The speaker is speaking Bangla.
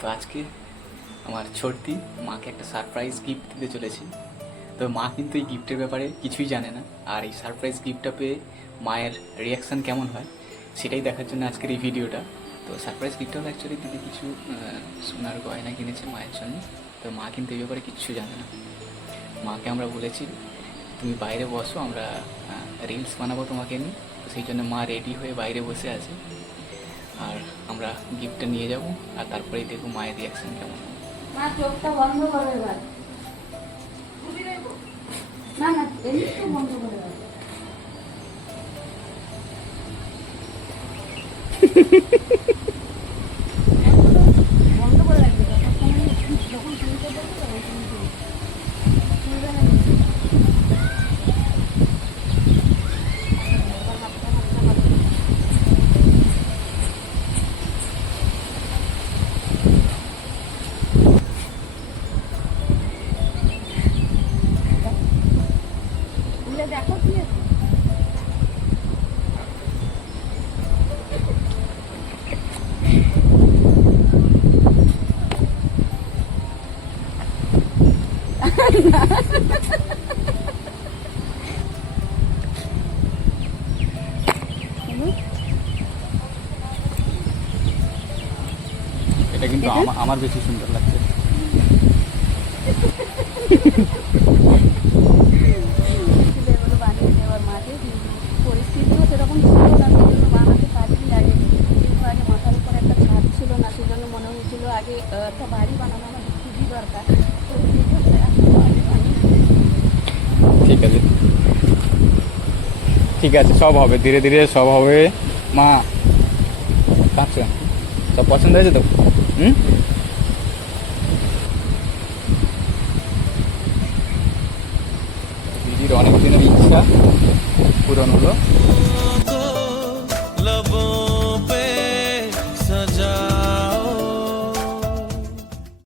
তো আজকে আমার ছোটদি মাকে একটা সারপ্রাইজ গিফট দিতে চলেছি। তো মা কিন্তু এই গিফটের ব্যাপারে কিছুই জানে না, আর এই সারপ্রাইজ গিফটটা পেয়ে মায়ের রিয়াকশান কেমন হয় সেটাই দেখার জন্য আজকের এই ভিডিওটা। তো সারপ্রাইজ গিফটটা অ্যাকচুয়ালি দিদি কিছু সোনার গয়না কিনেছে মায়ের জন্য। তো মা কিন্তু এই ব্যাপারে কিচ্ছু জানে না। মাকে আমরা বলেছি তুমি বাইরে বসো, আমরা রিলস বানাবো তোমাকে নিয়ে। তো সেই জন্য মা রেডি হয়ে বাইরে বসে আছে, আর আমরা গিফটটা নিয়ে যাব, আর তারপরেই দেখবো মায়ের রিয়াকশান কেমন হয়। মা চোখটা বন্ধ করে এবার। না না এমনি তো বন্ধ করে এবার। বন্ধ করে রাখবে যখন শুনতে বলবে তখন শুনবে। শুনবে না খুলে দেখো কি আছে। এটা কিন্তু আমার বেশি সুন্দর লাগছে। এগুলো বানিয়ে দেওয়ার মাঝে পরিস্থিতিও সেরকম ছিল না, সেই জন্য বানাতে পারিনি। আগে কিন্তু আগে মাথার উপর একটা ছাদ ছিল না, সেই জন্য মনে হয়েছিল আগে একটা বাড়ি বানানো আমাদের খুবই দরকার। তো সেই জন্য একটা বাড়ি বানিয়ে ঠিক আছে, ঠিক আছে, সব হবে, ধীরে ধীরে সব হবে। মা কাঁদছো? সব পছন্দ হয়েছে তো? দিদির অনেক দিনের ইচ্ছা পূরণ হলো।